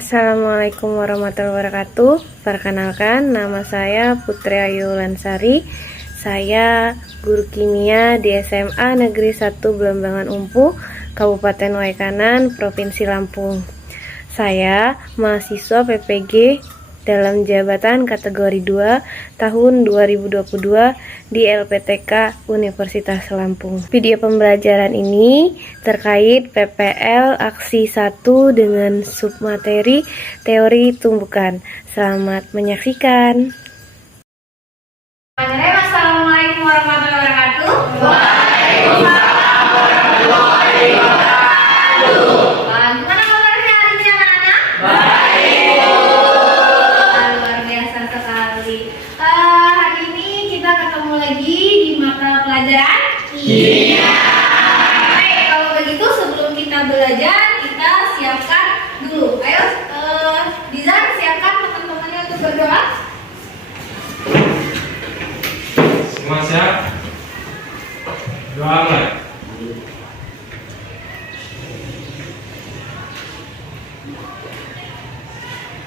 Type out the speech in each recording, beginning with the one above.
Assalamualaikum warahmatullahi wabarakatuh. Perkenalkan, nama saya Putri Ayu Lansari. Saya guru kimia di SMA Negeri 1 Belambangan Umpu, Kabupaten Waikanan, Provinsi Lampung. Saya mahasiswa PPG dalam jabatan kategori 2 tahun 2022 di LPTK Universitas Lampung. Video pembelajaran ini terkait PPL Aksi 1 dengan submateri teori tumbukan. Selamat menyaksikan. Assalamualaikum warahmatullahi wabarakatuh. Waalaikumsalam warahmatullahi wabarakatuh. Gimana kabarnya hari ini anak-anak? Baik. Luar biasa sekali. Hari ini kita ketemu lagi di mata pelajaran Kimia. Baik, kalau begitu sebelum kita belajar, kita siapkan dulu. Ayo, Dizan siapkan teman-temannya untuk berdoa. Semua siap? Doa mulai.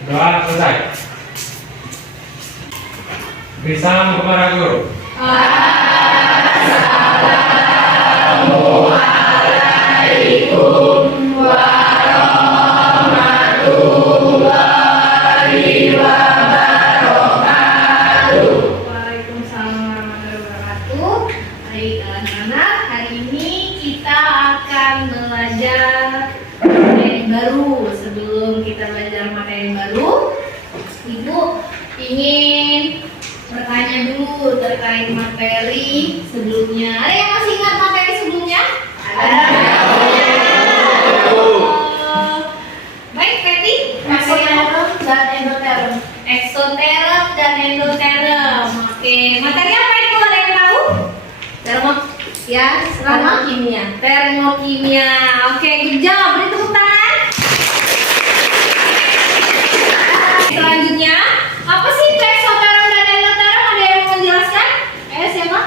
Doa selesai. Beri salam kepada guru. Waalaikumsalam warahmatullahi wabarakatuh. Baik anak-anak, hari ini kita akan belajar materi baru. Sebelum kita belajar materi baru, Ibu ingin bertanya dulu terkait materi sebelumnya. Ada yang masih ingat materi sebelumnya? Ada. Baik, Betty. Eksoterm dan endoterm. Oke, materi apa itu, ada yang tahu? Termokimia. Termokimia. Oke, good job. Beri tepuk tangan. Selanjutnya, apa sih itu eksoterm dan endoterm? Ada yang mau menjelaskan? Ayo siapa?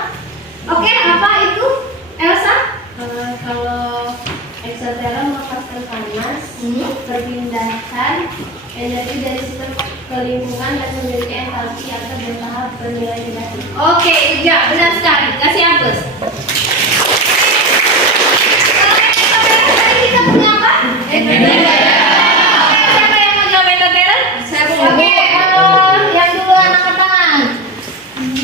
Oke, apa itu? Elsa? Kalau eksoterm melepaskan panas, perpindahan energi dari sistem ke lingkungan dan memiliki entalpi atau bertahap bernilai negatif. Oke, iya, benar sekali. Kasih hapus. Tadi kita punya apa? Siapa yang mau jawab endoterm? Oke, yang dulu angkat tangan.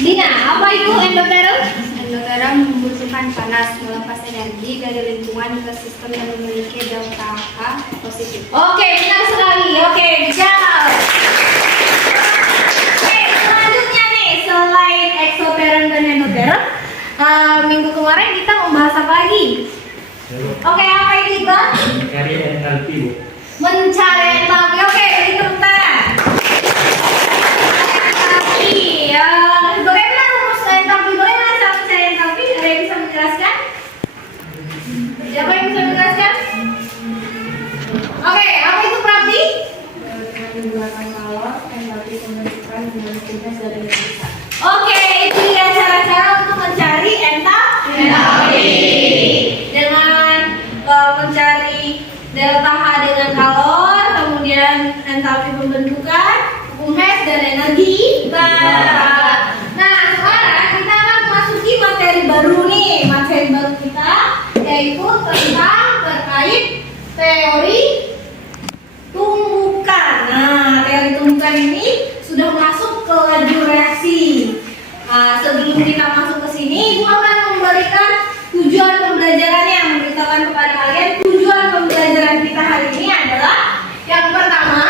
Dina, apa itu endoterm? Endoterm membutuhkan panas, melepas energi dari lingkungan ke sistem yang memiliki delta H positif. Oke, benar sekali. Oke, jawab. Oke, selanjutnya nih, selain eksoterm dan endoterm, minggu kemarin kita membahas apa lagi? Oke, apa ini, Bang? Cari entalpi, Bu. Mencari entalpi. Oke, bentar. Entalpi. Bagaimana rumus entalpi? Bagaimana cara mencari entalpi? Ada yang bisa menjelaskan? Siapa yang bisa menjelaskan? Oke, apa itu Prabdi? Dengan menggunakan kalor, entalpi pembentukan dengan tugas dari lingkungan. Oke, itu dia cara-cara untuk mencari entalpi. Dengan mencari delta H dengan kalor, kemudian entalpi pembentukan, hukum Hess dan energi barat. Nah, sekarang kita akan memasuki materi baru nih. Materi baru kita yaitu tentang terkait teori tumbukan. Nah, teori tumbukan ini sudah masuk ke lajur reaksi. Sebelum kita masuk ke sini, Ibu akan memberikan tujuan pembelajarannya, memberitahukan kepada kalian tujuan pembelajaran kita hari ini adalah yang pertama,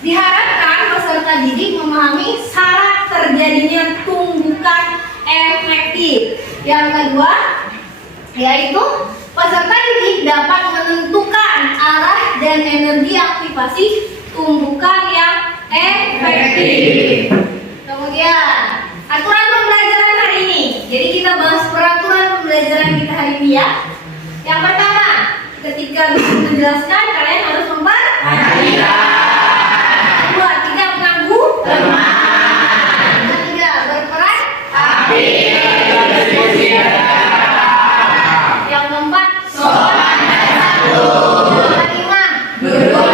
diharapkan peserta didik memahami syarat terjadinya tumbukan efektif. Yang kedua, yaitu peserta didik dapat menentukan arah dan energi aktivasi tumbukan yang efektif. Kemudian, aturan pembelajaran hari ini. Jadi kita bahas peraturan pembelajaran kita hari ini ya. Yang pertama, ketika menjelaskan kalian harus memperhatikan. Kedua, tidak mengganggu teman. Ketiga, berperan aktif. Yang keempat, sopan dan santun. Kelima, guru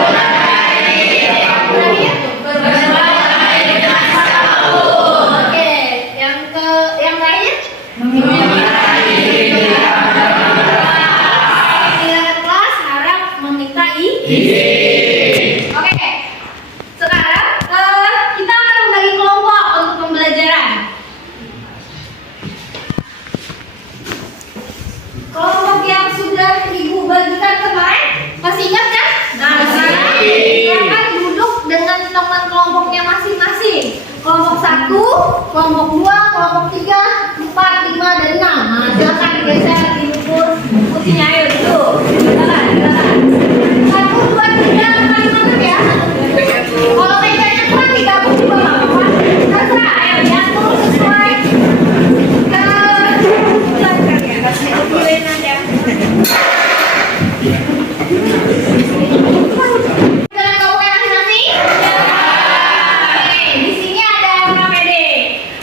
Isi. Oke. Sekarang kita akan membagi kelompok untuk pembelajaran. Kelompok yang sudah Ibu bagikan kemarin masih ingat kan? Nah, sekarang silakan duduk dengan teman kelompoknya masing-masing. Kelompok 1, kelompok 2, kelompok 3, 4, 5, dan 6. Nah, silakan digeser, diukur kursinya. Ayo duduk. Silakan. 1, 2, 3, 4, 5, 6 ya. Kalau mejanya kurang digabung juga nggak apa-apa. Terserah. Ayo diatur sesuai Kalian kelompoknya masing-masing? Oke, di sini ada LKPD.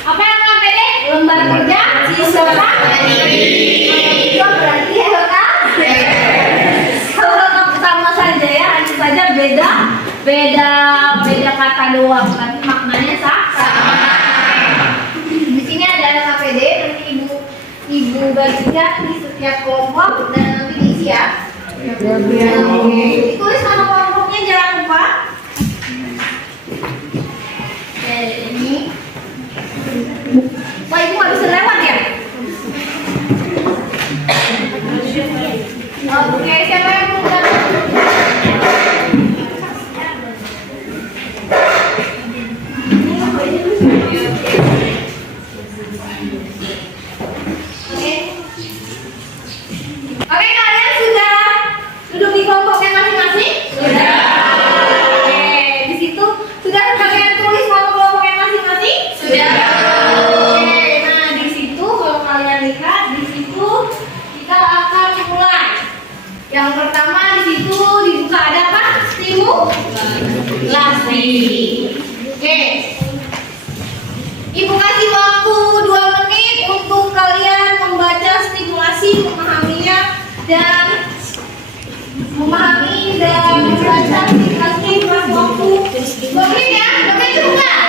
Apa yang LKPD? Lembar kerja siswa itu berarti LKPD. Kalau sama saja ya, hanya saja beda kata doang, tapi maknanya sama. Di sini ada LKPD, nanti ibu bagikan di setiap kelompok dan nanti diisi ya. Ditulis nama kelompoknya, jangan lupa. Oke, ini. Wah, ibu nggak bisa lewat ya? Oke, siapa yang mau datang? Oke, kalian sudah duduk di kelompoknya masing-masing? Sudah. Oke, di situ sudah kalian tulis nama kelompoknya masing-masing? Sudah. Oke, nah di situ kalau kalian lihat di situ kita akan mulai. Yang pertama di situ dibuka ada apa? Stimulasi. Oke. Ibu kasih waktu 2 menit untuk kalian membaca stimulasi, memahaminya dan membaca stimulasi dengan waktu 2 menit ya. 2 menit cukup nggak?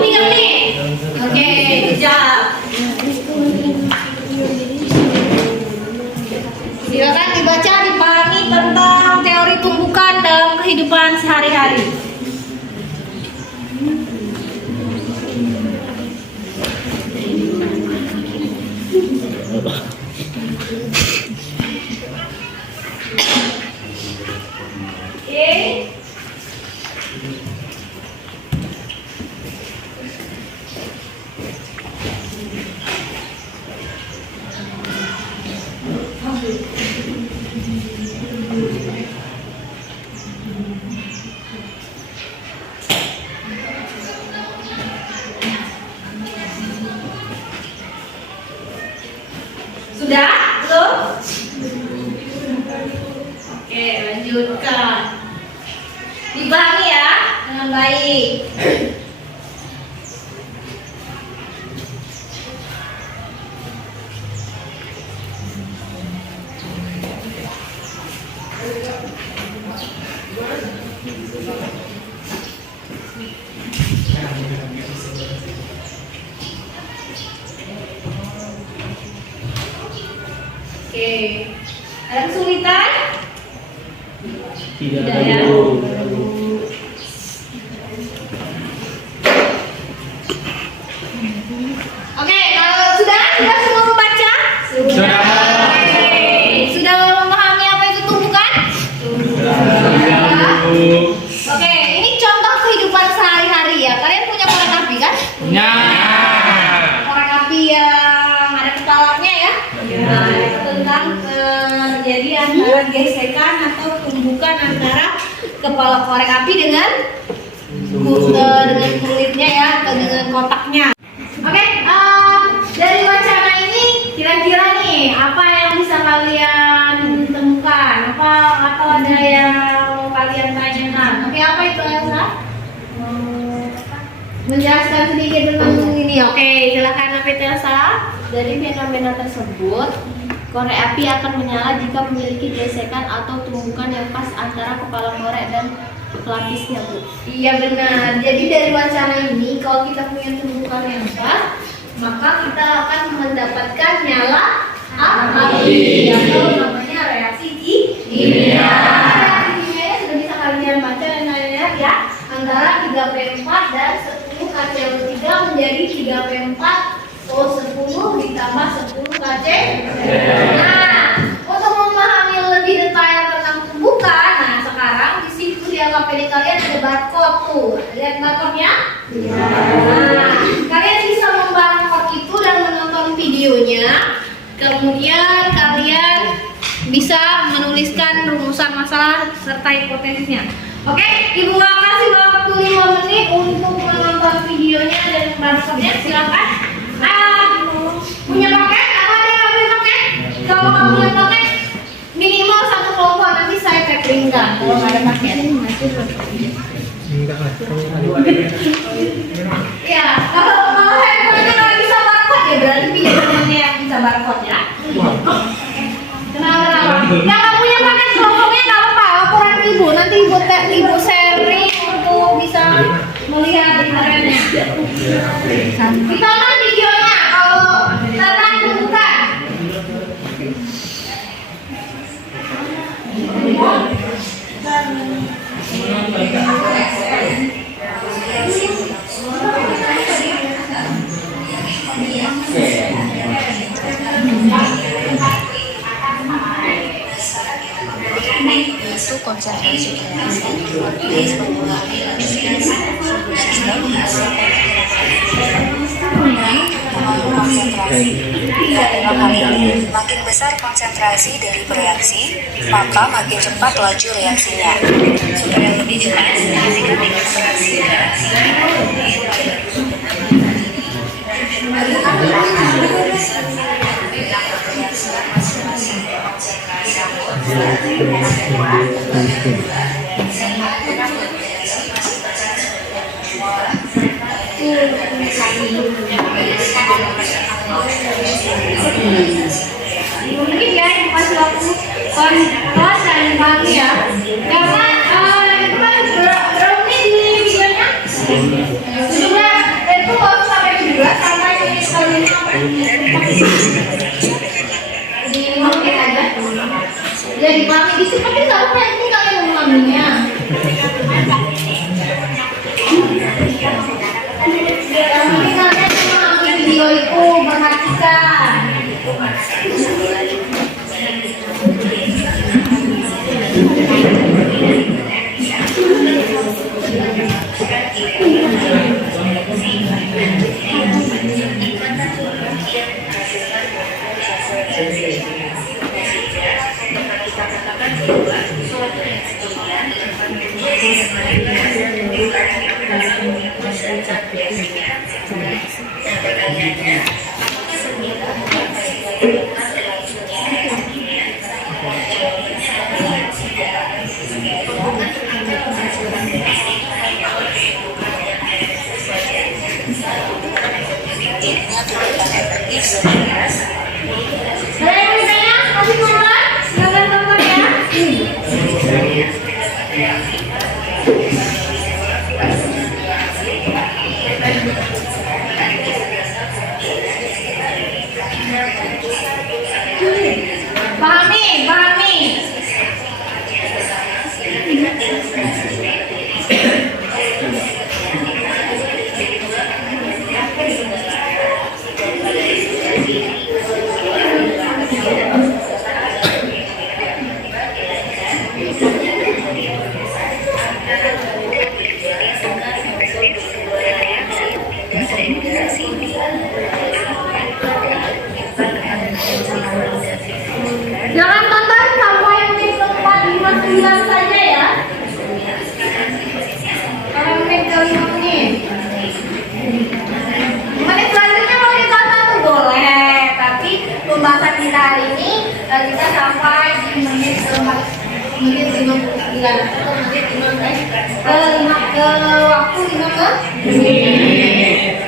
3 menit. Oke, kejap. Silakan dibaca, dipahami tentang teori tumbukan dalam kehidupan sehari-hari. Oke. Sudah? Belum? Oke, lanjutkan. Dipahami ya dengan baik. Oke, ada kesulitan? Tidak ya. Oke, sudah semua membaca? Sudah. Sudah memahami apa itu tumbukan? Oke, ini contoh kehidupan sehari-hari ya. Kalian punya korek api kan? Punya. Korek api yang ada kepalanya ya? Nah, itu tentang terjadi antara gesekan atau tumbukan antara kepala korek api dengan kulitnya ya, atau dengan kotaknya. Oke, dari wacana ini kira-kira nih apa yang bisa kalian temukan? Atau ada yang mau kalian tanyakan? Oke, apa itu Elsa? Menjelaskan sedikit tentang ini. Oke, silakan apa itu Elsa? Dari fenomena tersebut, korek api akan menyala jika memiliki gesekan atau tumbukan yang pas antara kepala korek dan pelapisnya, Bu. Iya benar. Jadi dari wacana ini kalau kita punya tumbukan yang pas, maka kita akan mendapatkan nyala api atau namanya reaksi kimia. 3P4 O 10 ditambah 10 KC. Nah, untuk memahami lebih detail tentang tumbukan, nah sekarang di situ di KPD kalian ada barcode tuh. Lihat barcode-nya? Nah, kalian bisa membarcode itu dan menonton videonya. Kemudian kalian bisa menuliskan rumusan masalah serta hipotesisnya. Oke, Ibu kasih waktu 5 menit untuk menonton videonya dan barcode-nya. Silakan. Punya paket? Atau ada yang punya paket? Kalau kamu punya paket, minimal 1 kelompok nanti saya cateringkan. Kalau nggak ada paket, ya, kalau handphone nggak bisa barcode ya berarti pilih temannya yang bisa barcode ya. Kenapa? Yang nggak punya paket kelompoknya nggak apa-apa, laporan ibu. Nanti ibu sharing untuk bisa melihat internetnya. Kita nonton videonya kalau tentang tumbukan. Itu konsentrasi kreasi mengulangi latihan sistem konsentrasi. Dalam hal ini, makin besar konsentrasi dari bereaksi, maka makin cepat laju reaksinya. Supaya lebih jelas, perhatikan demonstrasi reaksi. Mungkin ya yang kasih waktu kon dan kami ya, karena itu kan berapa menit di videonya? 17, itu harus sampai 17 sampai kali di 5 menit aja. Jadi kami di sini kan nggak apa ini kalian memahaminya. Tapi kalian memahami video itu perhatikan. Ada yang ditanya? Masih nonton? Silakan nonton ya. Pahami, pahami. Jangan tonton sampai menit ke-4, 5, 9 saja ya. Sampai menit ke-5 menit. Menit selanjutnya mau ditonton tuh boleh, tapi pembahasan kita hari ini kita sampai di menit ke-4, menit 59 atau menit 15 ke waktu 15 menit.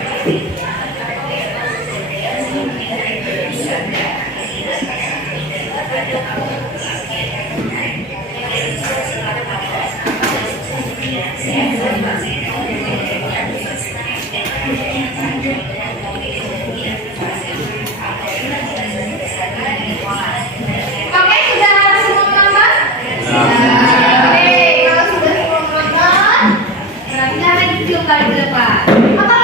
Oke, sudah semua menonton? Oke, kalau sudah semua menonton, berarti kita lanjut kali ke depan. Apa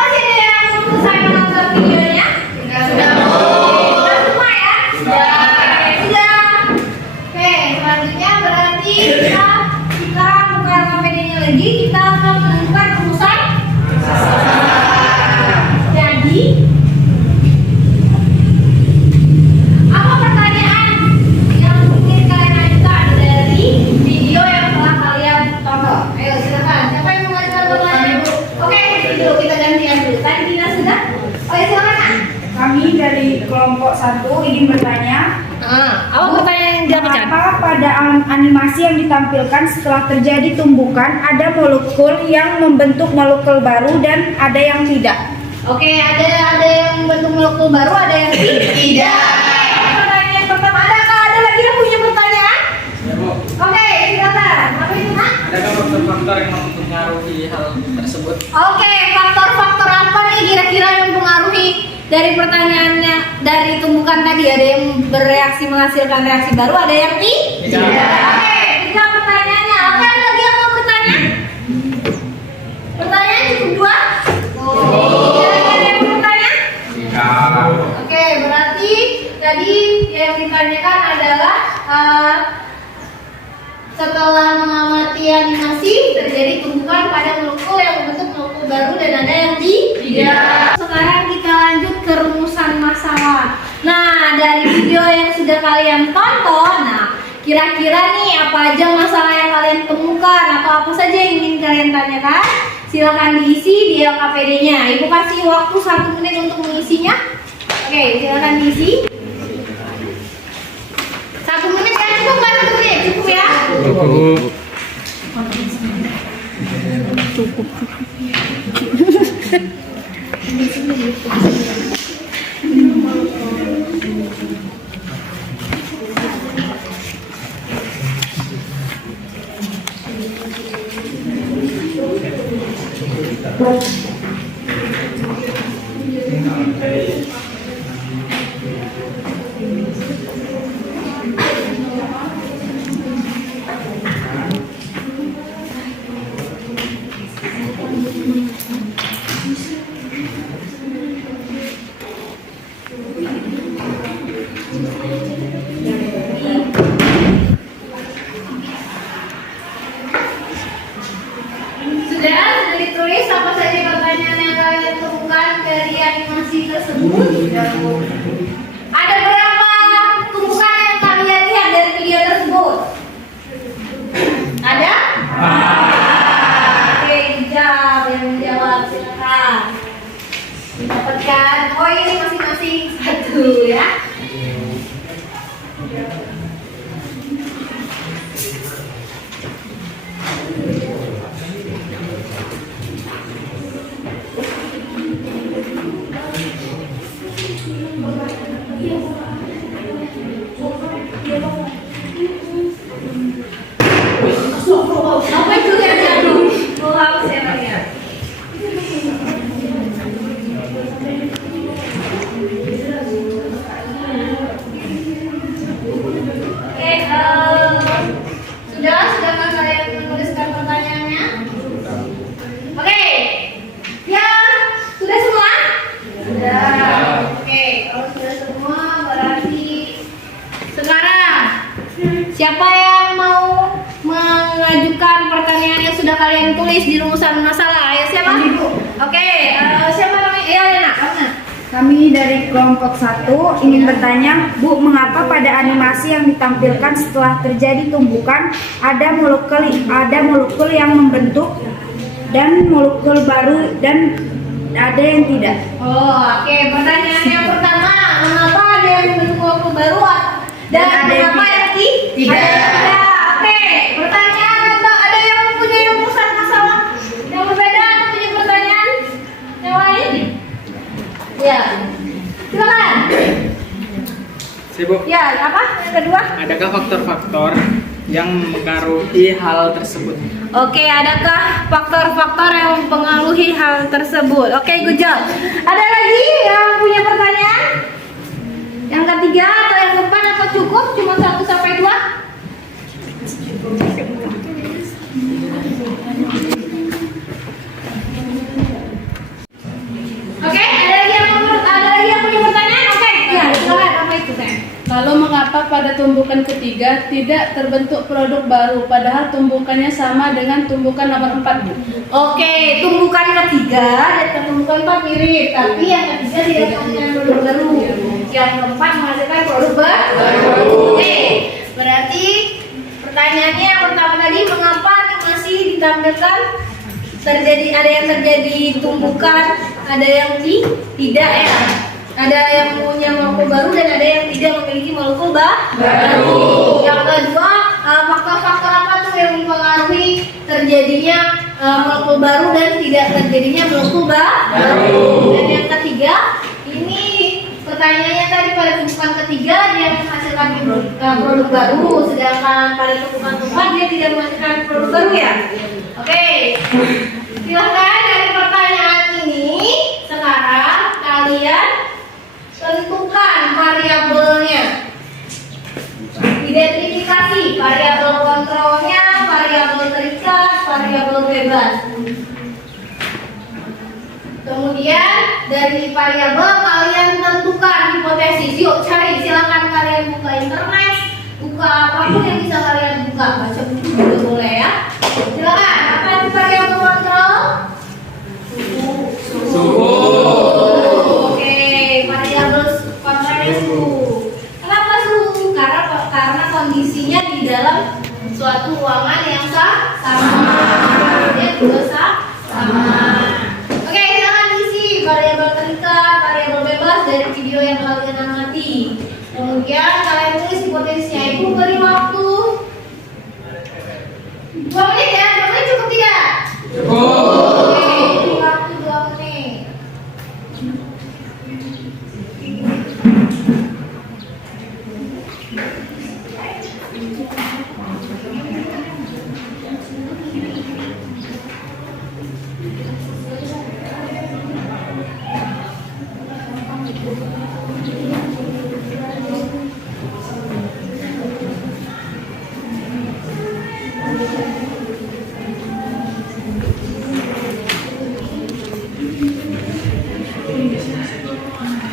kelompok 1 ingin bertanya, Apa pertanyaan yang didapatkan? mengapa pada animasi yang ditampilkan setelah terjadi tumbukan ada molekul yang membentuk molekul baru dan ada yang tidak? Oke, ada yang bentuk molekul baru, ada yang tidak. Pertanyaan yang pertama, ada lagi yang punya pertanyaan? Ya, Bu. Oke, silakan. Apa itu, Nak? Adakah faktor-faktor yang mempengaruhi hal tersebut? Oke, faktor-faktor apa nih kira-kira yang mempengaruhi dari pertanyaannya dari tumbukan tadi? Ada yang bereaksi menghasilkan reaksi baru, ada yang tidak. Oke, tiga pertanyaannya. Oke, ada lagi yang mau bertanya? Pertanyaan cukup 2? Ada yang mau bertanya? Oke, berarti tadi yang ditanyakan adalah setelah mengamati animasi terjadi tumbukan pada molekul yang membentuk molekul baru dan ada yang tidak. Sekarang kita lanjut ke rumusan masalah. Nah, dari video yang sudah kalian tonton, kira-kira nih apa aja masalah yang kalian temukan atau apa saja yang ingin kalian tanyakan? Silakan diisi di LKPD-nya. Ibu kasih waktu 1 menit untuk mengisinya. Oke, silakan diisi. 1 menit ya, cukup kan? 1 menit, cukup ya? Sudah ditulis apa saja pertanyaan yang kalian temukan dari animasi tersebut? Ada berapa tumbukan yang kalian lihat dari video tersebut? Ada? Oke, dijawab, yang menjawab silakan. Dapatkan poin masing-masing 1 ya. Apa itu yang jatuh? Oh, apa sih namanya? Oke, sudahkah kalian menuliskan pertanyaannya? Oke, ya sudah semua? Sudah. Oke, kalau sudah semua berarti sekarang siapa yang mau mengajukan pertanyaan yang sudah kalian tulis di rumusan masalah? Ayo siapa? Oke, siapa namanya? Iya, Lena. Kami dari kelompok 1 ingin bertanya, Bu, mengapa pada animasi yang ditampilkan setelah terjadi tumbukan ada molekul yang membentuk dan molekul baru dan ada yang tidak? Oh, oke. Pertanyaan yang pertama, mengapa ada yang membentuk molekul baru dan mengapa yang tidak? Oke. Pertanyaan ada yang mempunyai rumusan masalah yang berbeda atau punya pertanyaan yang lain? Ya. Silakan. Sibuk. Ya, apa? Yang kedua? Adakah faktor-faktor yang mempengaruhi hal tersebut? Oke, adakah faktor-faktor yang mempengaruhi hal tersebut? Oke, good job. Ada lagi yang punya pertanyaan? Yang ketiga atau yang keempat atau cukup? Cuma 1 sampai 2? Oke, ada lagi yang punya pertanyaan? Oke, ya, silakan. Apa itu, Teh? Lalu mengapa pada tumbukan ketiga tidak terbentuk produk baru padahal tumbukannya sama dengan tumbukan nomor 4, Bu? Oke, tumbukan ketiga dan tumbukan 4 mirip, tapi yang ketiga tidak menghasilkan produk baru. Yang keempat menghasilkan produk baru. Oke, berarti pertanyaannya yang pertama tadi, mengapa animasi ditampilkan ada yang terjadi tumbukan, ada yang tidak ya? Ada yang punya molekul baru dan ada yang tidak memiliki molekul baru. Yang kedua, faktor-faktor apa tuh yang mempengaruhi terjadinya molekul baru dan tidak terjadinya molekul baru? Dan yang ketiga, ini pertanyaannya tadi pada tumpukan ketiga dia menghasilkan produk baru, sedangkan pada tumpukan keempat dia tidak menghasilkan produk baru ya. Oke, silahkan dari pertanyaan ini sekarang kalian tentukan variabelnya. Identifikasi variabel kontrolnya, variabel terikat, variabel bebas. Kemudian dari variabel kalian tentukan hipotesis. Yuk cari, silakan kalian buka internet, buka apapun yang bisa kalian buka, baca buku juga boleh ya. Silakan. Apa itu variabel kontrol? Suhu. Oke, variabel kontrolnya suhu. Kenapa suhu? Karena kondisinya di dalam suatu ruangan yang sama. Dia juga sama. Oke, silakan isi variabel terikat, variabel bebas dari video yang kalian amati. Kemudian kalian tulis hipotesisnya. Ibu beri waktu 2 menit ya. 2 menit cukup tidak? Oke, beri waktu 2 menit.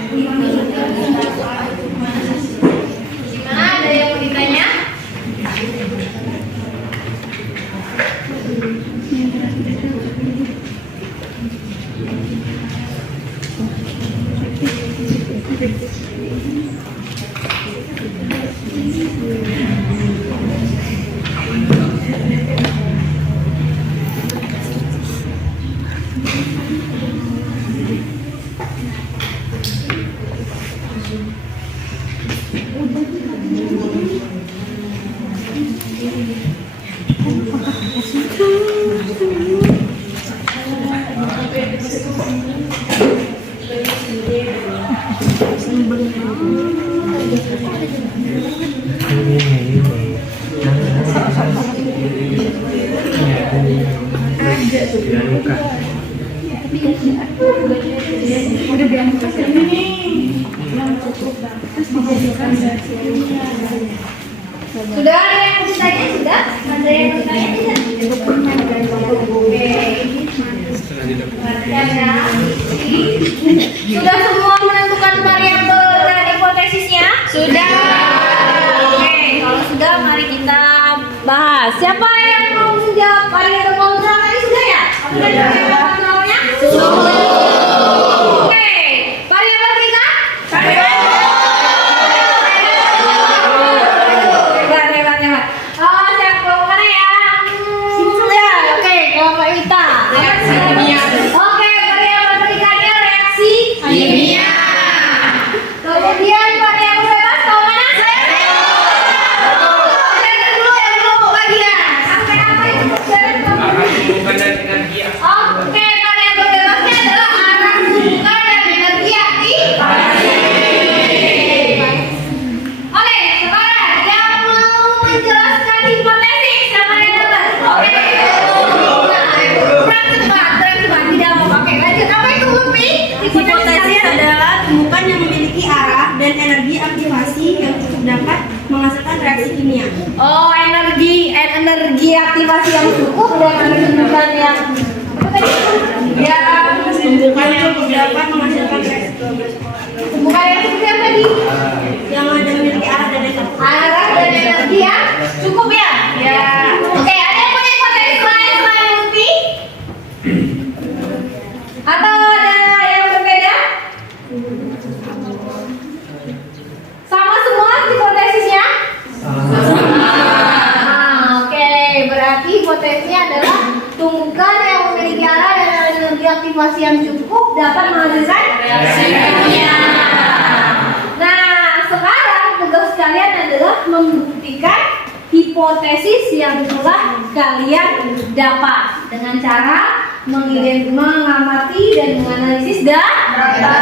Gimana? Ada yang mau ditanya? Sudah ada yang mau ditanya? Sudah? Ada yang mau ditanya tidak? Oke. Perhatikan ya. Sudah semua menentukan variabel dan hipotesisnya? Sudah. Oke, kalau sudah mari kita bahas. Siapa yang mau menjawab variabel kontrol tadi sudah ya? Apa tadi variabel kontrolnya? Sudah. Oke, variabel terikat? Oke, variabel terikatnya reaksi kimia. Kemudian variabel bebas tahu mana? Belajar dulu ya, belum bagian. Sampai apa itu pelajaran? Oke, variabel bebasnya adalah arah tumbukan dan energi aktivasi. Oke, sekarang yang mau menjelaskan hipotesis siapa yang dapat? Oke. Tidak mau pakai lanjut. Apa itu Upi? Hipotesis adalah tumbukan yang memiliki arah dan energi aktivasi yang cukup dapat menghasilkan reaksi kimia. Oh, energi aktivasi yang cukup dan tumbukan yang apa tadi? Ya, Tumbukan yang cukup dapat menghasilkan reaksi kimia. tumbukan yang seperti apa tadi? Yang ada memiliki arah dan energi. Arah dan energi yang cukup ya? Ya. Oke, ada yang punya hipotesis lain selain Upi? Atau ada yang berbeda? Sama semua hipotesisnya? Oke, berarti hipotesisnya adalah tumbukan yang memiliki arah dan energi aktivasi yang cukup dapat menghasilkan reaksi kimia. adalah membuktikan hipotesis yang telah kalian dapat dengan cara mengamati dan menganalisis data.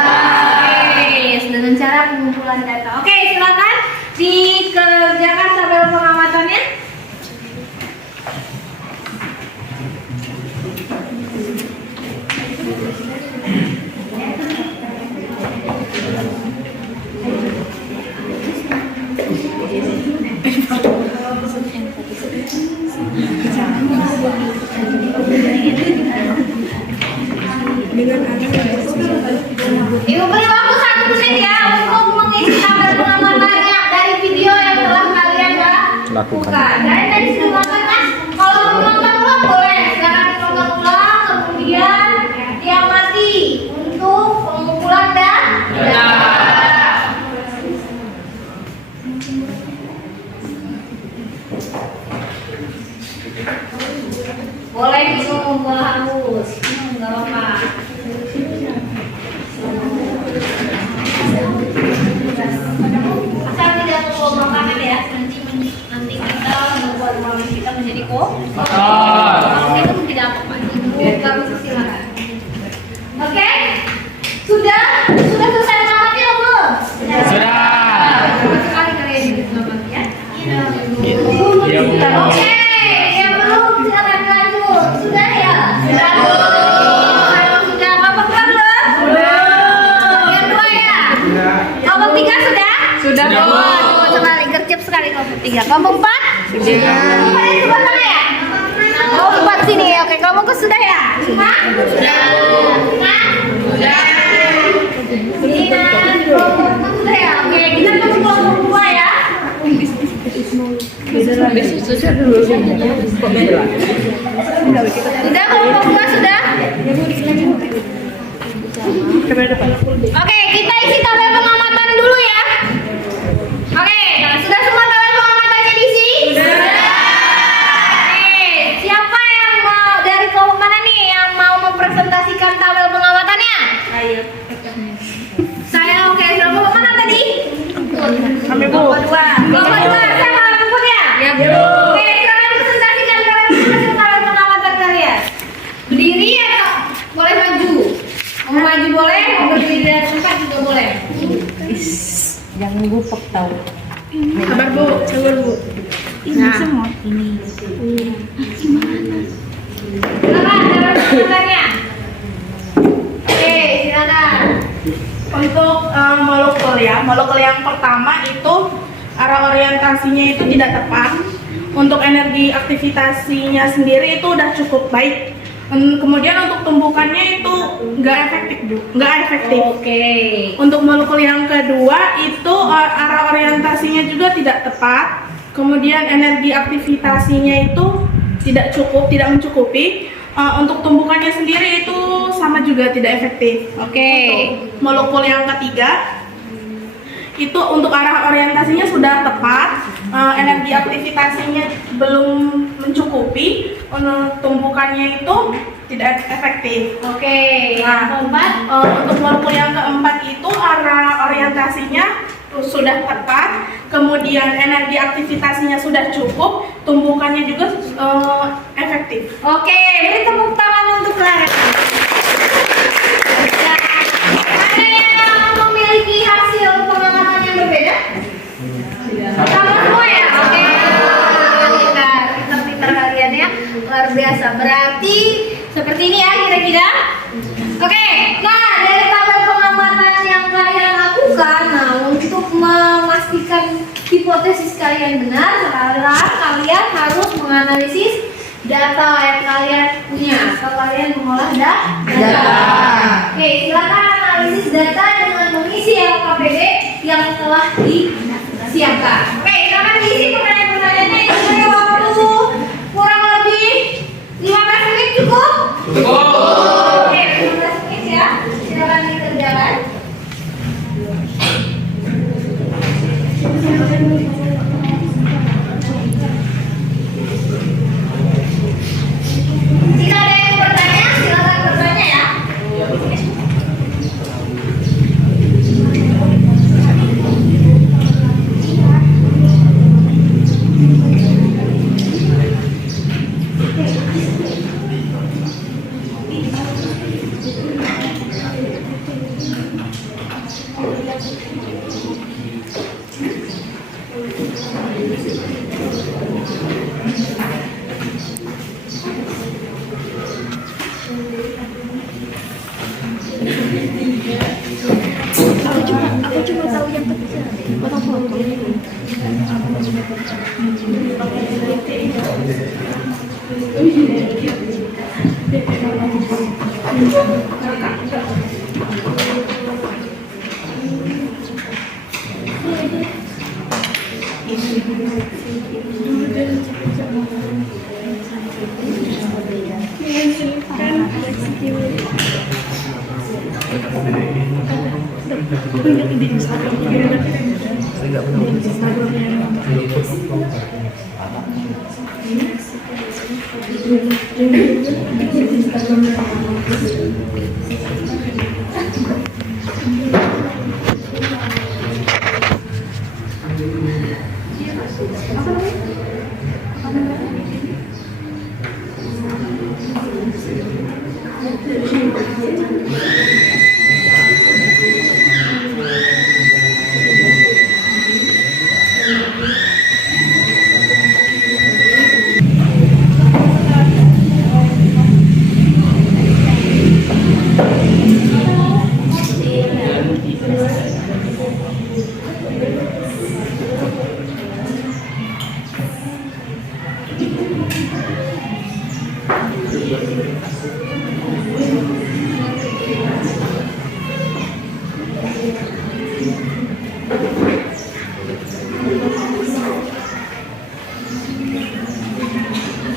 Oke, dengan cara pengumpulan data. Oke, silakan dikerjakan tabel pengamatannya. Ibu beri waktu 1 menit ya untuk mengisi tabel pengamatannya dari video yang telah kalian lakukan. Dan tadi sudah makan mas. Kalau mau nonton ulang boleh. Silakan nonton ulang, kemudian diamati untuk pengumpulan data. Boleh minum, boleh haus, nggak apa-apa. Asal tidak perlu makanan ya, nanti kita membuat malam kita menjadi kalau itu tidak apa-apa. Kamu silakan. Oke, sudah selesai mengamati atau belum? Sudah. Berapa sekali kalian mengamati ya? Iya, Bu. Oke, yang belum silakan lanjut. Sudah ya? Sudah. Sudah kelompok belum? Yang 2 ya? Kelompok 3 sudah? Sudah, Bu. Cepat sekali, gercep sekali kelompok 3. Kelompok 4? Sudah. Kelompok 4 sebelah sana ya? Kelompok 4 sini. Oke, kelompok sudah ya? 5? Sudah. 5? Sudah. Ini kelompok 6 sudah ya? Oke, kita ke kelompok 2 ya. Sudah kelompok 2 sudah? Oke, kita isi tabel pengamatan dulu ya. Oke, sudah semua tabel pengamatannya diisi? Sudah. Oke, siapa yang mau dari kelompok mana nih yang mau mempresentasikan tabel pengamatannya? Ayo. Saya oke, sudah kelompok mana tadi? Kami, Bu. Kelompok 2. Kelompok 2, saya mau kelompok ya? Ya, Bu. Oke, silakan presentasikan tabel pengamatan kalian. Berdiri atau boleh maju? Mau maju boleh, mau berdiri di tempat juga boleh. Jangan gupek tahu. Sabar, Bu. Sabar, Bu. Silakan tabel pengamatannya. Oke, silakan. Untuk molekul ya, molekul yang pertama itu arah orientasinya itu tidak tepat. Untuk energi aktivitasinya sendiri itu udah cukup baik. Kemudian untuk tumbukannya itu nggak efektif, Bu. Nggak efektif. Oke. Untuk molekul yang kedua itu arah orientasinya juga tidak tepat. Kemudian energi aktivitasinya itu tidak mencukupi. Untuk tumbukannya sendiri itu sama juga tidak efektif. Oke. Untuk molekul yang ketiga itu untuk arah orientasinya sudah tepat, energi aktivitasinya belum mencukupi, tumbukannya itu tidak efektif. Oke. Nah, Yang keempat. untuk molekul yang keempat itu arah orientasinya sudah tepat, kemudian energi aktivitasinya sudah cukup, tumbukannya juga efektif. Oke, beri tepuk tangan untuk Clara. Ada yang memiliki hasil pengamatan yang berbeda? Sama semua ya? Oke. Pintar kalian ya, luar biasa. Berarti seperti ini ya kira-kira. Oke, nah dari tabel pengamatan yang kalian lakukan, nah untuk memastikan hipotesis kalian benar, sekarang kalian harus menganalisis data yang kalian punya. Atau kalian mengolah data. Oke, silakan analisis data dengan mengisi LKPD yang telah disiapkan. Oke, silakan diisi pertanyaan-pertanyaannya. Itu beri waktu kurang lebih 15 menit cukup? Cukup. Oke, 15 menit ya. Silakan dikerjakan. Jika ada yang bertanya, silakan bertanya ya.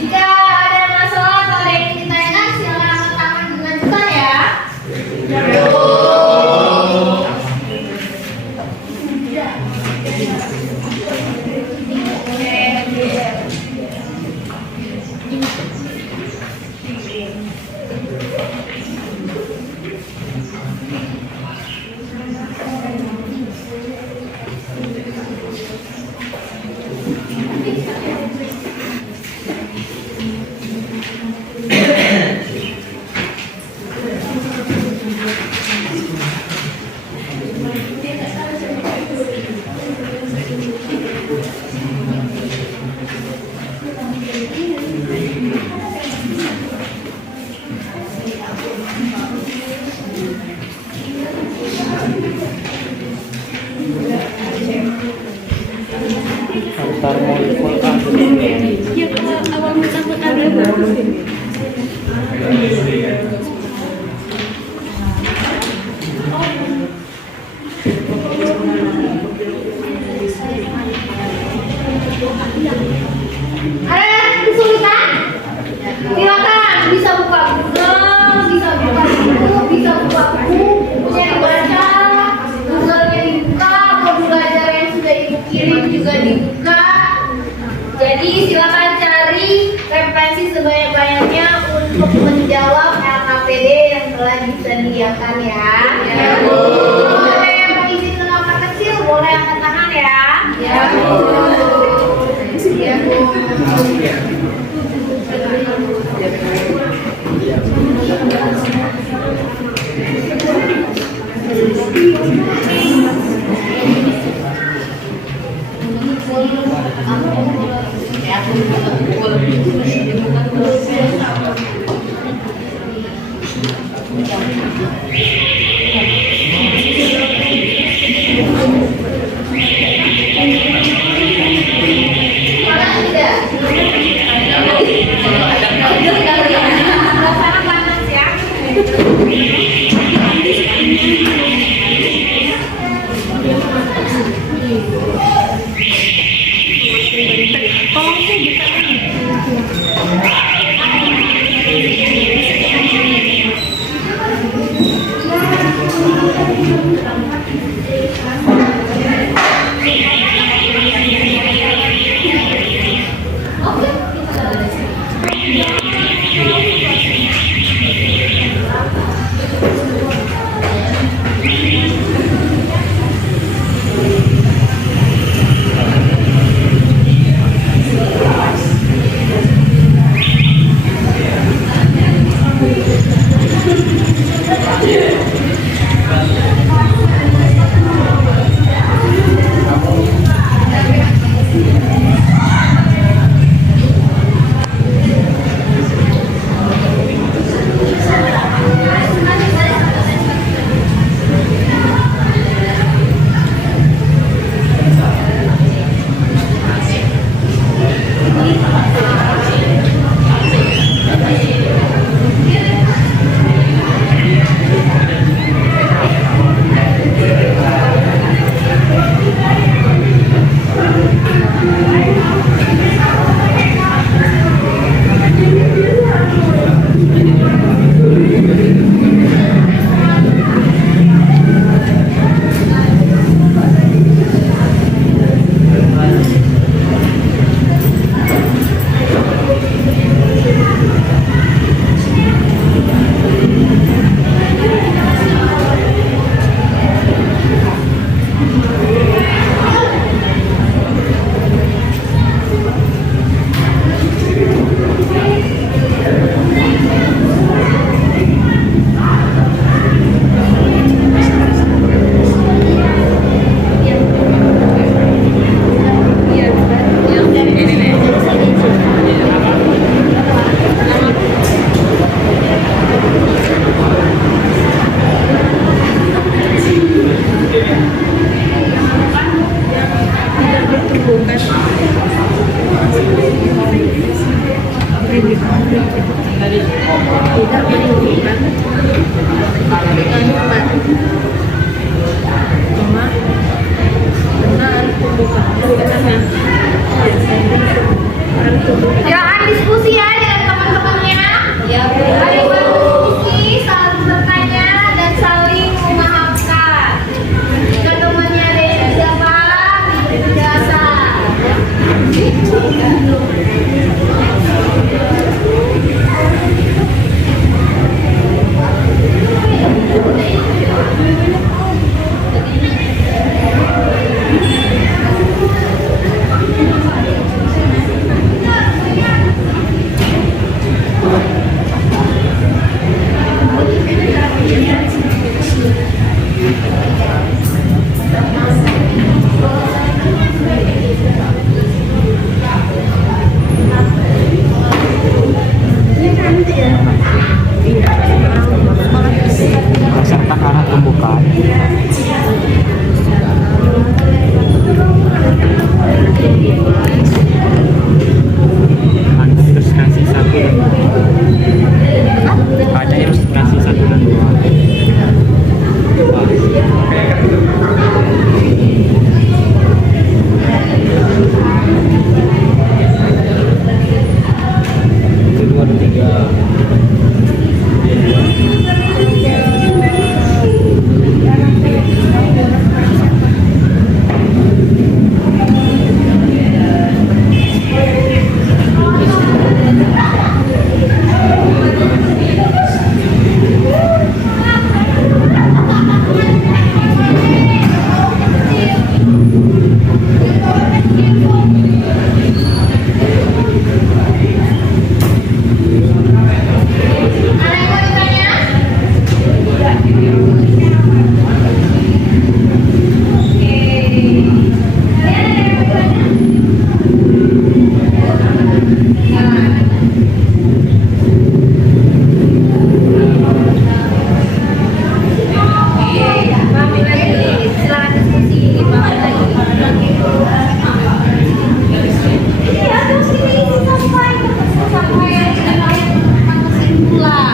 Jika ada masalah atau ada yang ingin ditanyakan, silakan angkat tangan mengajukan ya. Antar molekul Ada kesulitan? Silakan bisa buka Google, bisa buka buku, bisa buka bukunya dibaca, Google-nya dibuka, buku belajar yang sudah ibu kirim juga dibuka. Jadi silakan cari referensi sebanyak-banyaknya untuk menjawab LKPD yang telah disediakan ya. Ya Bu. Boleh yang mau izin ke kamar kecil, boleh angkat tangan ya. Ya Bu. Ya Bu. tidak menimbulkan kandungan cuma benar tumbukan Silakan diskusi ya dengan teman-temannya. ya Ayo berdiskusi, saling bertanya dan saling memaafkan. Ketemuannya dari siapa? Jasa. Berdasarkan arah tumbukan. Ada terus kasih satu dan dua. Ada yang kasih satu dan dua. Itu dua dan tiga. Ada yang mau ditanya? Silakan diskusi. Iya, terus ini sampai kesimpulan.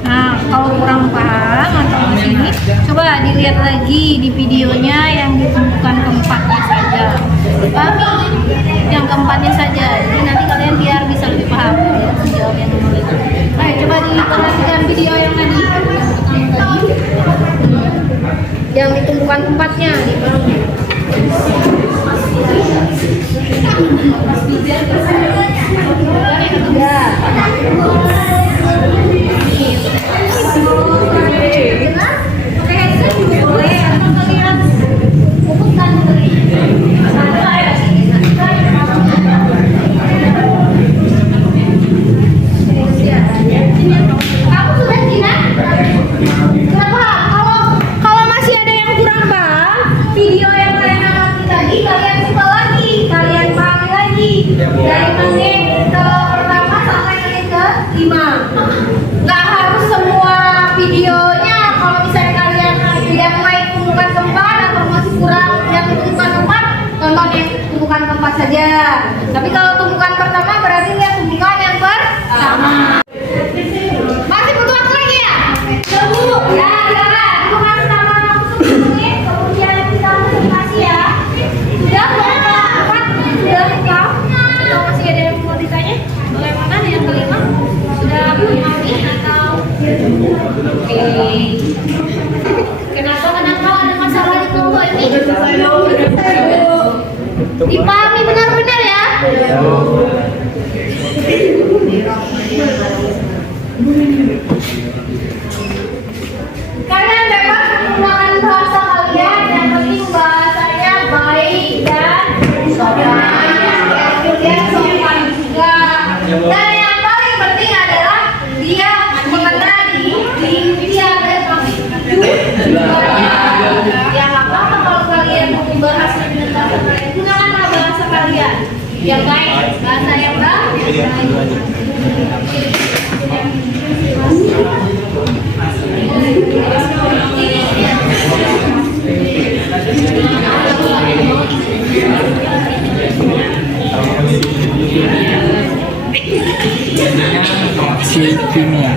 Nah, kalau kurang paham atau di sini, coba dilihat lagi di videonya yang ditemukan keempatnya saja. Dipahami yang keempatnya saja. Jadi nanti kalian biar bisa lebih paham ya, menjawab yang nomor itu. Ayo coba diperhatikan video yang tadi, yang ditemukan keempatnya. Dipahami. Kamu sudah Gina? Kenapa? Kalau masih ada yang kurang paham, video yang kalian amati tadi kalian buka lagi, kalian pahami lagi dari menit ke pertama sampai menit ke 5. Nggak harus semua videonya. Kalau misalnya kalian tidak mulai tumbukan keempat atau masih kurang yang tumbukan keempat, tonton yang tumbukan keempat saja. Tapi kalau tumbukan pertama berarti lihat tumbukan yang pertama. Masih butuh waktu lagi ya? Tunggu. Ya, silakan. Tumbukan pertama langsung 10 menit, kemudian kita observasi ya. Sudah keempat? Sudah lengkap? Atau masih ada yang mau ditanya? Bagaimana yang kelima? Sudah mengerti atau? Oke. Kenapa ada masalah di kelompok ini? Dipahami benar-benar ya? Kalian bebas menggunakan bahasa kalian, yang penting bahasanya baik dan kemudian sopan juga. Dan yang paling penting adalah dia mengenali dia dan ya nggak apa-apa kalau kalian mau bahasa dengan bahasa kalian, gunakanlah bahasa kalian yang baik, bahasa yang baik. Si kimia.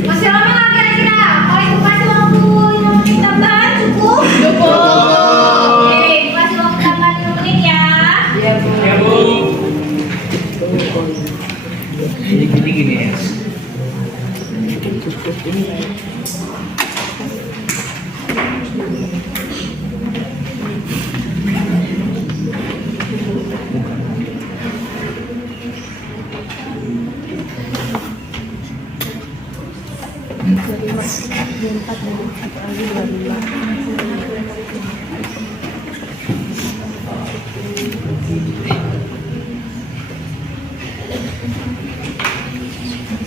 Masih lama nggak kira-kira? Kalau ibu kasih waktu 5 menit tambahan cukup? Oke, ibu kasih waktu tambahan 5 menit ya. Ya Bu. Gini ya.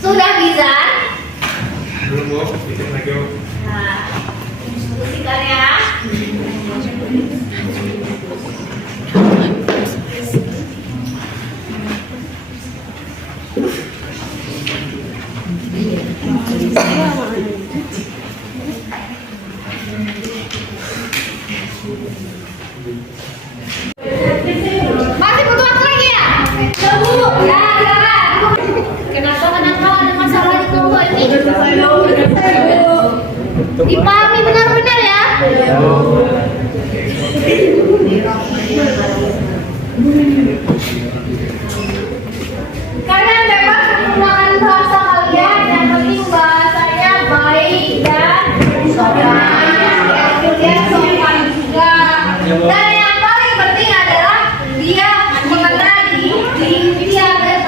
Sudah bisa? Belum Bu, bikin lagi Bu. Nah, diskusikan ya. Masih butuh waktu lagi ya? Ya Bu. Ya, silakan. Kenapa ada masalah di kelompok ini? Dipahami benar-benar ya? Kalian bebas menggunakan bahasa kalian, yang penting bahasanya baik dan kemudian sopan juga. Dan yang paling penting adalah dia mengenali dia dan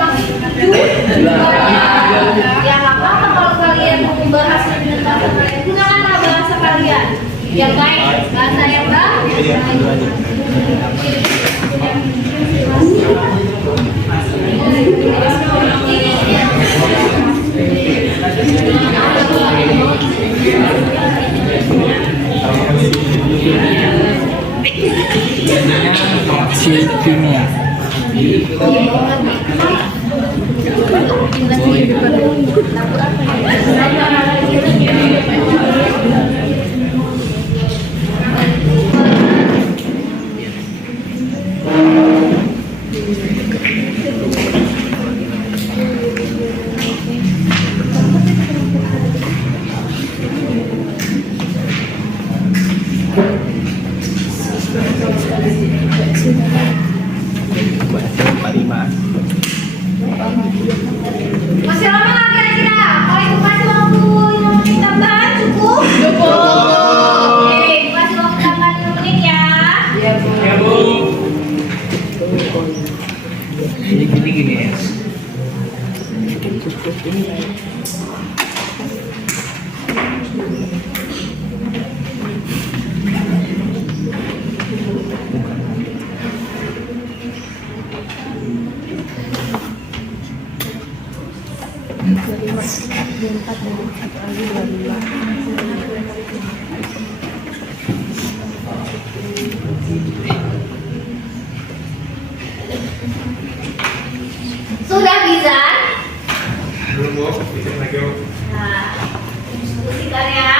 ya nggak apa-apa kalau kalian mau bahasa dengan bahasa kalian, gunakanlah bahasa kalian yang baik, bahasa yang baik. Si kimia. Masih lama nggak kira-kira? Kalau ibu kasih waktu 5 menit tambahan cukup? Oke, ibu kasih waktu tambahan 5 menit ya. Ya Bu. Gini ya. Sudah bisa? Belum Bu, bikin lagi Bu. Nah, diskusikan ya.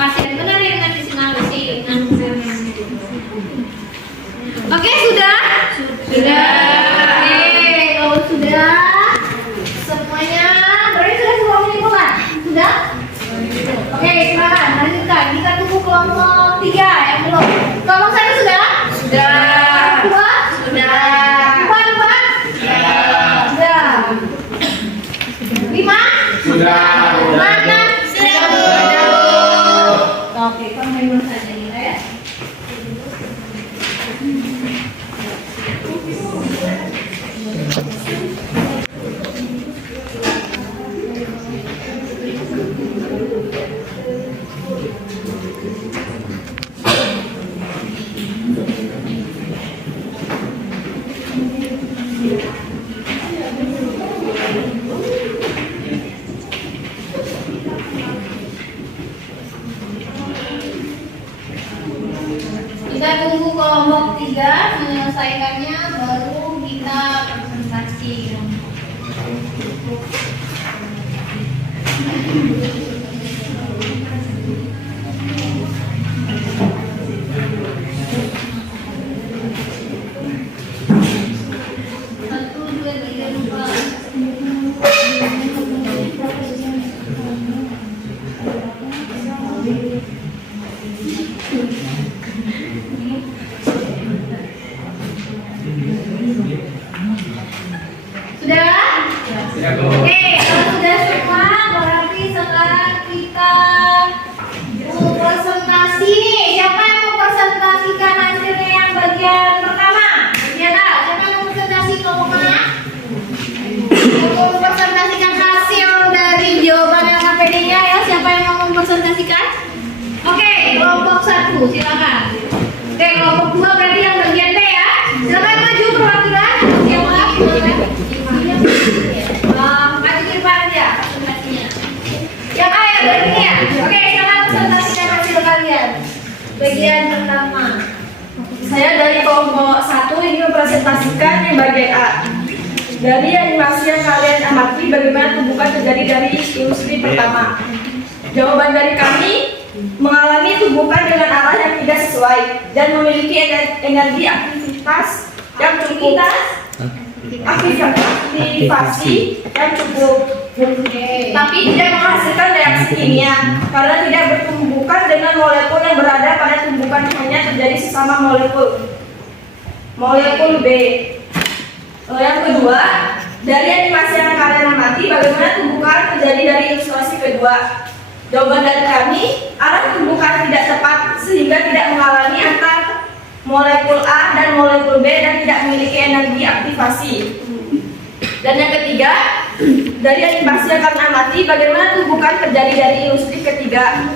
Kasihan benar ya dengan disinalisin. Oke, sudah? Sudah. Oke, kalau sudah semuanya berarti sudah semuanya bukan? Sudah? Oke, silakan lanjutkan. Kita tunggu kelompok 3 yang belum. Kelompok 1 sudah? Sudah. Kelompok 2? Sudah. Kelompok 4? Sudah. 5? Sudah. 6? Oke, kamu memang saja ya. Kita tunggu kelompok 3 menyelesaikannya, baru kita presentasi. Satu, dua, tiga, empat. Sudah? Sudah, Bu. Oke, kalau sudah semua berarti sekarang kita mau presentasi nih. Siapa yang mau presentasikan hasilnya yang bagian pertama? Bagian A. Siapa yang mau presentasi kelompok mana? Yang mau presentasikan hasil dari jawaban LKPD-nya ya? Siapa yang mau mempresentasikan? Oke, kelompok 1 silakan. Oke, kelompok 2 berarti yang bagian B ya. Silakan maju perwakilan. Siapa? Maju di depan aja presentasinya. Yang A ya berarti ya. Oke, silakan presentasikan hasil kalian. Bagian pertama. Saya dari kelompok 1 ini mempresentasikan yang bagian A. Dari animasi yang kalian amati, bagaimana tumbukan terjadi dari ilustrasi pertama. Jawaban dari kami, mengalami tumbukan dengan arah yang tidak sesuai dan memiliki energi aktivitas yang cukup. Aktivasi yang cukup, tapi tidak menghasilkan reaksi kimia karena tidak bertumbukan dengan molekul yang berada pada tumbukan, hanya terjadi sesama molekul B. Yang kedua, dari animasi yang kalian amati, bagaimana tumbukan terjadi dari ilustrasi kedua. Jawaban dari kami, arah tumbukan tidak tepat sehingga tidak mengalami antar molekul A dan molekul B dan tidak memiliki energi aktivasi. Dan yang ketiga, dari animasi yang kalian amati, bagaimana tumbukan terjadi dari ilustrasi ketiga.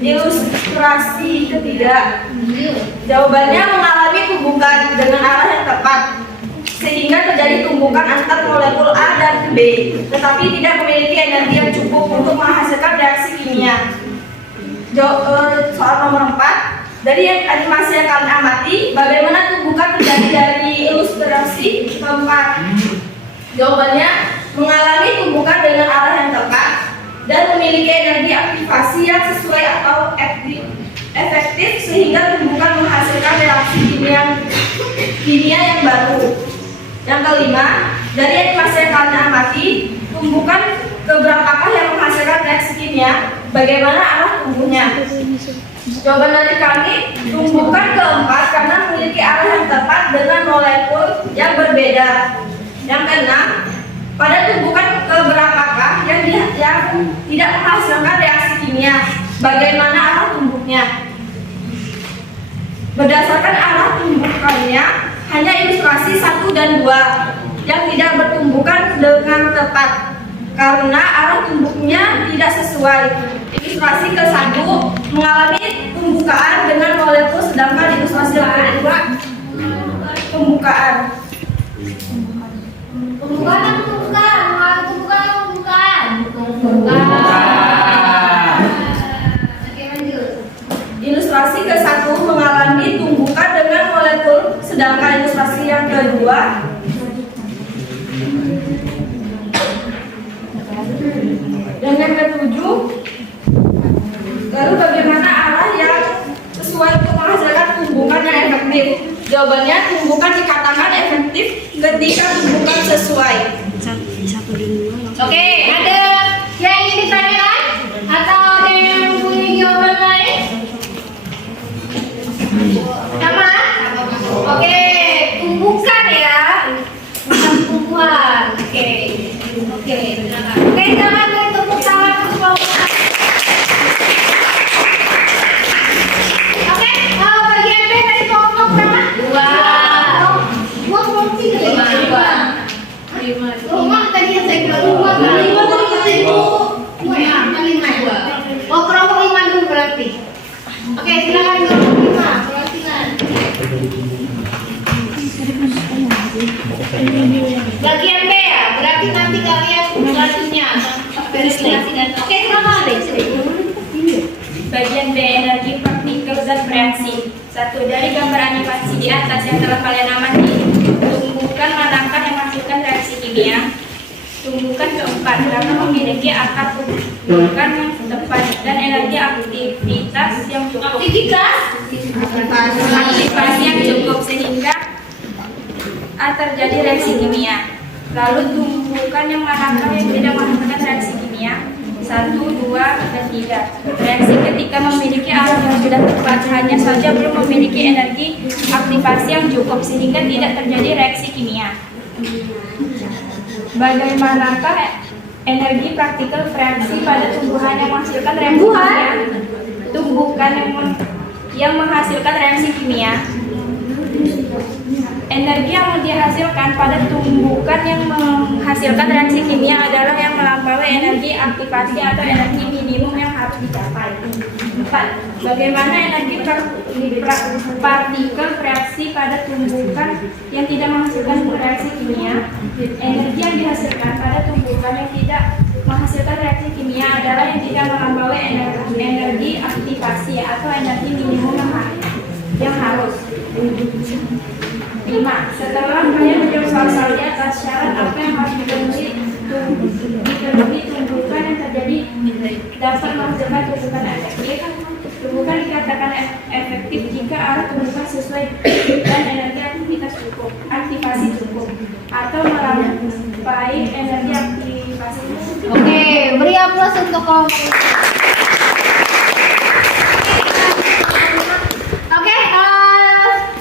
Ilustrasi ketiga. Jawabannya mengalami tumbukan dengan arah yang tepat sehingga terjadi tumbukan antar molekul A dan B, tetapi tidak memiliki energi yang cukup untuk menghasilkan reaksi kimia. Soal nomor 4, dari animasi yang kalian amati, bagaimana tumbukan terjadi dari ilustrasi Jawabannya, mengalami tumbukan dengan arah yang tepat dan memiliki energi aktivasi yang sesuai atau efektif sehingga tumbukan menghasilkan reaksi kimia yang baru. Yang kelima, dari animasi yang kalian amati, tumbukan keberapakah yang menghasilkan reaksi kimia? Bagaimana arah tumbuhnya? Jawaban dari kami, tumbukan keempat karena memiliki arah yang tepat dengan molekul yang berbeda. Yang keenam, pada tumbukan keberapakah yang tidak menghasilkan reaksi kimia? Bagaimana arah tumbuhnya? Berdasarkan arah tumbukannya, hanya ilustrasi 1 dan 2 yang tidak bertumbukan dengan tepat karena arah tumbuhnya tidak sesuai. Ilustrasi ke-1 mengalami tumbukan dengan molekul, sedangkan ilustrasi yang kedua tumbukan. Ilustrasi ke-1 mengalami tumbukan dengan molekul, sedangkan ilustrasi yang kedua dengan ke-7. Lalu bagaimana arah yang sesuai untuk menghasilkan tumbukan yang efektif? Jawabannya, tumbukan dikatakan efektif ketika tumbukan sesuai. Oke, ada yang ingin ditanyakan? Atau ada yang mempunyai jawaban lain? Sama? Oke, tumbukan ya, bukan tumbuhan. Oke, jangan beri tepuk tangan untuk bagian B tadi kelompok berapa? 2. Kelompok 3. Rumah tadi yang saya bilang 5 Oh, kelompok 5 dulu berarti. Oke, silakan kelompok 5. Perhatikan. Bagian B ya, berarti nanti kalian selanjutnya verifikasi dan oke, selamat. Bagian B, energi partikel dan reaksi. 1. Dari gambar animasi di atas yang telah kalian amati, tumbukan manakah yang menghasilkan reaksi kimia? Tumbukan keempat karena memiliki akar tumbukan yang tepat dan energi aktivitas yang cukup. Aktivasi yang cukup sehingga terjadi reaksi kimia. Lalu tumbukan yang manakah yang tidak menghasilkan reaksi kimia? 1, 2, dan 3. Reaksi ketika memiliki arah yang sudah tepat, hanya saja belum memiliki energi aktivasi yang cukup sehingga tidak terjadi reaksi kimia. Bagaimanakah energi praktikal reaksi pada tumbuhan yang menghasilkan reaksi kimia? Tumbukan yang menghasilkan reaksi kimia. Energi yang dihasilkan pada tumbukan yang menghasilkan reaksi kimia adalah yang melampaui energi aktivasi atau energi minimum yang harus dicapai. 4. Bagaimana energi partikel reaksi pada tumbukan yang tidak menghasilkan reaksi kimia? Energi yang dihasilkan pada tumbukan yang tidak menghasilkan reaksi kimia adalah yang tidak melampaui energi aktivasi atau energi minimum yang harus. 5. Setelah kalian menjawab soal-soal di atas, syarat apa yang harus dipenuhi tumbukan yang terjadi dapat menghasilkan tumbukan efektif? Tumbukan dikatakan efektif jika arah tumbukan sesuai dan energi aktivasi cukup atau melampaui energi aktivasi cukup. Oke, beri aplaus untuk kelompok ini.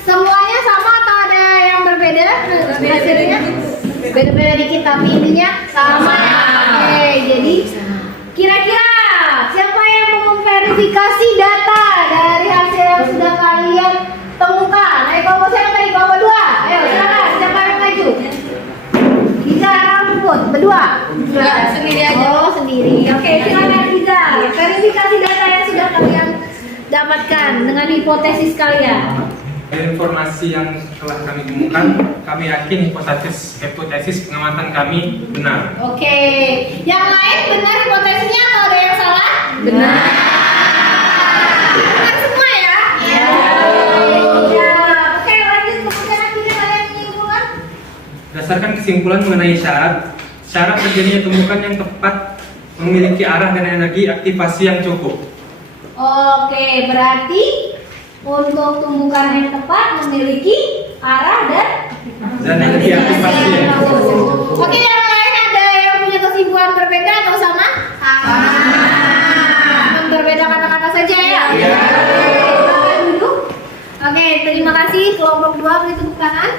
Semuanya sama atau ada yang berbeda hasilnya? Beda-beda dikit tapi intinya sama ya. Oke, jadi kira-kira siapa yang mau memverifikasi data dari hasil yang sudah kalian temukan? Ayo kelompok siapa tadi? Kelompok 2. Ayo silakan, siapa yang maju? Giza, Rumput, berdua? Sendiri aja. Oh, sendiri. Oke, silakan Giza. Verifikasi data yang sudah kalian dapatkan dengan hipotesis kalian. Informasi yang telah kami temukan, kami yakin hipotesis pengamatan kami benar. Oke, yang lain benar hipotesisnya atau ada yang salah? Benar. Benar semua ya? Iya. Oke, lanjut kemudian akhirnya kalian menyimpulkan. Berdasarkan kesimpulan mengenai syarat terjadinya tumbukan yang tepat memiliki arah dan energi aktivasi yang cukup. Oke, berarti untuk tumbukan yang tepat memiliki arah dan energi aktivasi yang cukup. Oke, yang lain ada yang punya kesimpulan berbeda atau sama? Sama. Berbeda kata-kata saja ya? Iya. Silakan duduk. Oke, terima kasih kelompok 2 beri tepuk tangan.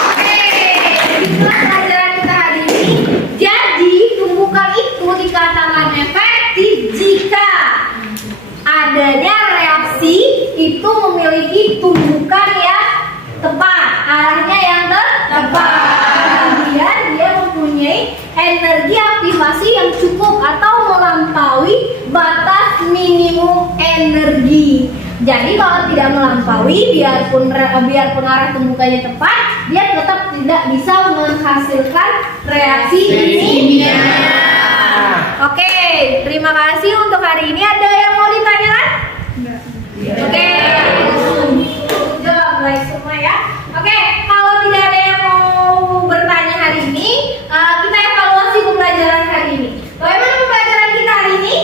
Oke, itulah pelajaran kita hari ini. Jadi, tumbukan itu dikatakan efektif jika adanya reaksi itu memiliki tumbukan yang tepat, arahnya yang tepat. Kemudian dia mempunyai energi aktivasi yang cukup atau melampaui batas minimum energi. Jadi kalau tidak melampaui, biarpun arah tumbukannya tepat, dia tetap tidak bisa menghasilkan reaksi kimia. Oke, terima kasih untuk hari ini. Ada yang mau ditanyakan? Oke, jawab baik semua ya. Oke, kalau tidak ada yang mau bertanya hari ini, kita evaluasi pembelajaran hari ini. Bagaimana pembelajaran kita hari ini?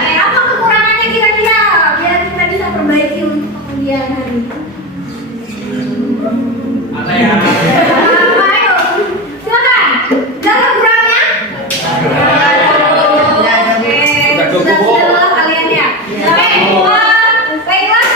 Oke, apa kekurangannya kira-kira biar kita bisa perbaiki untuk kemudian hari ini? Apa ya? Ayo, silakan. Ada kurangnya? Oke, sudah kalian ya. Baiklah,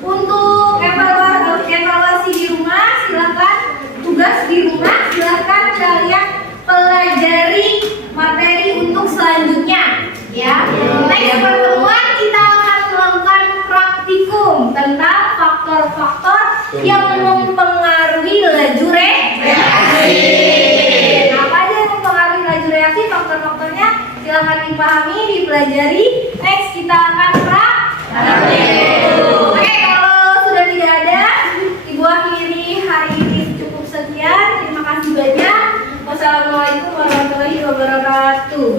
untuk evaluasi di rumah, silakan tugas di rumah, silakan kalian pelajari materi untuk selanjutnya. Ya, next pertemuan kita akan melakukan praktikum tentang faktor-faktor yang mempengaruhi laju reaksi. Apa aja yang mempengaruhi laju reaksi? Faktor-faktornya silahkan dipahami, dipelajari. Next kita akan praktikum. Oke, kalau sudah tidak ada, Ibu akhiri hari ini cukup sekian. Terima kasih banyak. Wassalamualaikum warahmatullahi wabarakatuh.